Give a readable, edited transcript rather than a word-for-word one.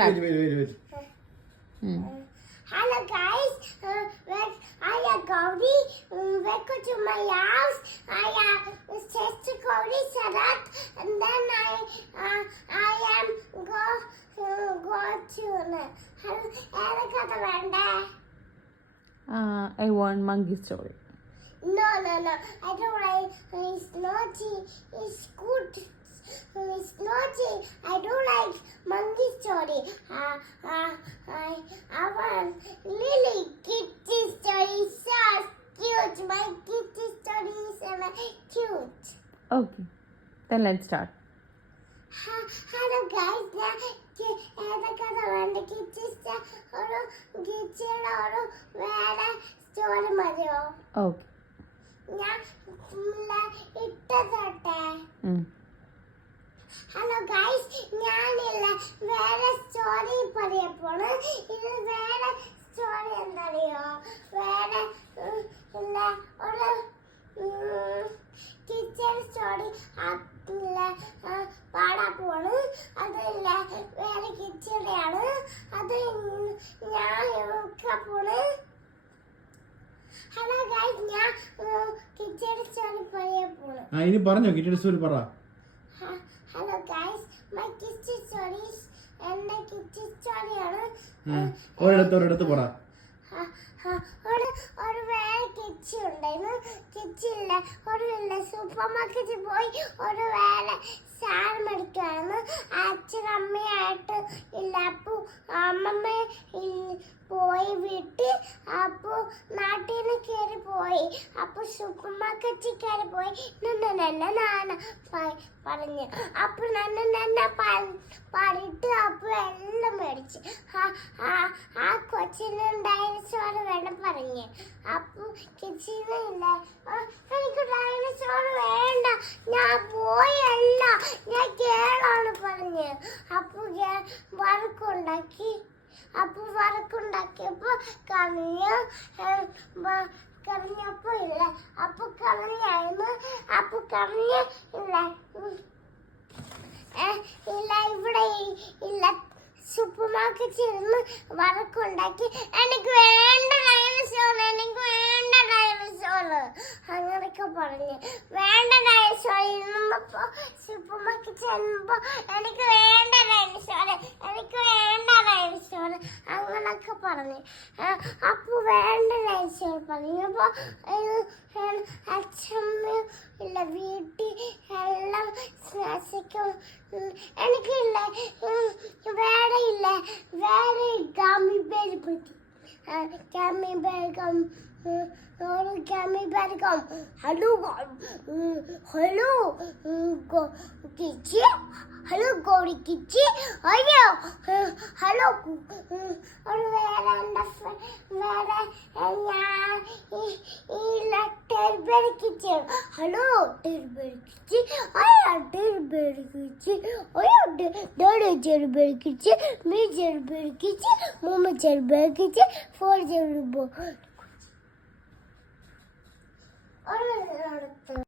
Hello guys, I am Gauri. Welcome to my house. I am Sister Gauri Sarat, and then I am go to I want monkey story. No, I don't like. It's naughty. It's good. It's naughty. I don't like monkey story. I want Lily kitty story. So cute. My kitty story is cute. Okay, then let's start. Hello guys. ഏതൊക്കെ വേണ്ട കിച്ചി ഒരു കിച്ചിയുടെ ഒരു വേറെ story മതിയോ? Okay. ഞാൻ ഇട്ടതോട്ടെ. Hello guys, ഞാനില്ല വേറെ story പറയപ്പോണ്. ഇത് വേറെ സ്റ്റോറി എന്തറിയോ? വേറെ ഇല്ല ഒരു കിച്ചൺ സ്റ്റോറി പാടാൻ പോണ്. അതല്ല വേറെ കിച്ചണിയാണ്. അത് ഞാൻ പോണ്. ഹലോ ഗൈസ്, ഞാൻ കിച്ചൺ സ്റ്റോറി പറയാൻ പോണ്. ഇനി പറഞ്ഞോ കിച്ചൺ സ്റ്റോറി പറ. Hello guys, my kitchen stories എന്റെ കിച്ചൺ സ്റ്റോറിയാണ്. ഒരിടത്ത് പറ. ഒരു വേറെ കിച്ചി ഉണ്ടായിരുന്നു. കിച്ചില്ല ഒരു സൂപ്പർ മാർക്കറ്റിൽ പോയി ഒരു വേറെ സാധനം മേടിക്കുവായിരുന്നു. അച്ഛനമ്മയായിട്ട് ഇല്ല. അപ്പോൾ അമ്മമ്മ പോയി വീട്ടിൽ. അപ്പോൾ നാട്ടിൽ നിന്ന് കയറി പോയി. അപ്പോൾ സൂപ്പർ മാർക്കറ്റിൽ കയറി പോയി പറഞ്ഞു. അപ്പോൾ പറഞ്ഞിട്ട് അപ്പോൾ എല്ലാം മേടിച്ച് ആ കൊച്ചിന് ഡൈനസോർ വേണം പറഞ്ഞ്. അപ്പോൾ കിച്ചണില്ല എനിക്ക് ഡൈനസോർ വേണ്ട, ഞാൻ പോയല്ല, ഞാൻ കേളാണ് പറഞ്ഞ്. അപ്പോൾ ഞാൻ വറക്കുണ്ടാക്കി. അപ്പോൾ വറക്കുണ്ടാക്കിയപ്പോൾ കറിഞ്ഞപ്പോൾ ഇല്ല. അപ്പോൾ കറിഞ്ഞായിരുന്നു. അപ്പോൾ കറിഞ്ഞ ഇല്ല ഇവിടെ ഇല്ല. സൂപ്പർ മാർക്കറ്റിൽ ഇരുന്ന് വറക്കുണ്ടാക്കി. എനിക്ക് വേണ്ട ഡൈനസോർ, എനിക്ക് വേണ്ട ഡൈനസോർ അങ്ങനെയൊക്കെ പറഞ്ഞ്. വേണ്ട ഡൈനസോർ ഇരുന്നപ്പോൾ സൂപ്പർ മാർക്കറ്റിൽ ചെല്ലുമ്പോൾ എനിക്ക് വേണ്ട ഡൈനസോർ, എനിക്ക് വേണ്ട ഡൈനസോർ അങ്ങനൊക്കെ പറഞ്ഞ്. അപ്പോൾ വേണ്ട ഡൈനസോർ പറഞ്ഞപ്പോൾ അച്ഛമ്മയും ഇല്ല വീട്ടിൽ എല്ലാം സ്നാക്സിക്കും. എനിക്കില്ല വേറെ ഇല്ല വേറെ ഗമ്മി ബെറി പറ്റി. ഗമ്മി ബെർഗം ഗമ്മി ബെർഗം. ഹലോ കിച്ചി. ഹലോ ഗോറി കിച്ചി. അയ്യോ ഹലോ ഒരു വേറെ വേറെ ഞാൻ ടെർബെറി കിച്ചി. ഹലോ ടെർബെറി കിച്ചി. അയ്യോ ടെർബെറി കിച്ചി. അയ്യോ ഡാഡി ടെർബെറി കിച്ചി. മീ ടെർബെറി കിച്ചി. മമ്മ ടെർബെറി കിച്ചി. ഫോർ ടെർബെറി